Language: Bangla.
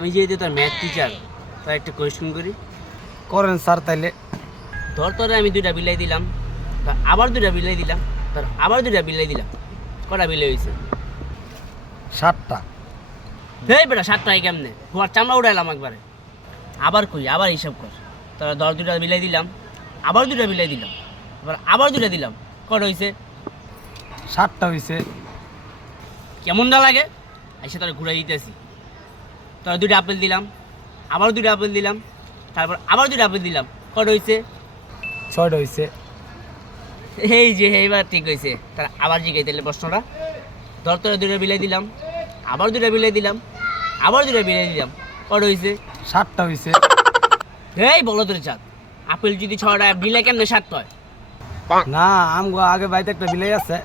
আমি যেহেতু তোর ম্যাথ টিচার, তার একটা কোয়েশ্চেন করি। করেন স্যার তাইলে। ধর তোরে আমি 2টা বিলাই দিলাম, তার আবার 2টা বিলাই দিলাম, তার আবার 2টা বিলাই দিলাম, কটা বিলাই হয়েছে? 7টা। এই বেটা 7টাই কেমনে? তোমার চামড়া উড়াইলাম একবারে। আবার কই, আবার হিসাব কর। তারা ধর 2টা বিলাই দিলাম, আবার 2টা বিলাই দিলাম, আবার 2টা দিলাম, কটা হয়েছে? 7টা হইছে। কেমনটা লাগে? এসে তোরা ঘুরাই দিতেছি। তোরা 2টা আপেল দিলাম, আবার 2টা আপেল দিলাম, তারপর আবার 2টা আপেল দিলাম, কটা হয়েছে? 6টা হইছে। এই যে এইবার ঠিক হয়েছে। তারা আবার জিগাই তাহলে প্রশ্নটা। ধর তোরা 2টা বিলাই দিলাম, আবার 2টা বিলাই দিলাম, আবার 2টা বিলাই দিলাম, কটা হয়েছে? 7টা হইছে। এই বলো তোর চাঁদ, আপেল যদি 6টা বিলাই কেমনে 7 হয়? না আমগো আগে বাইতে একটা বিলাই আছে,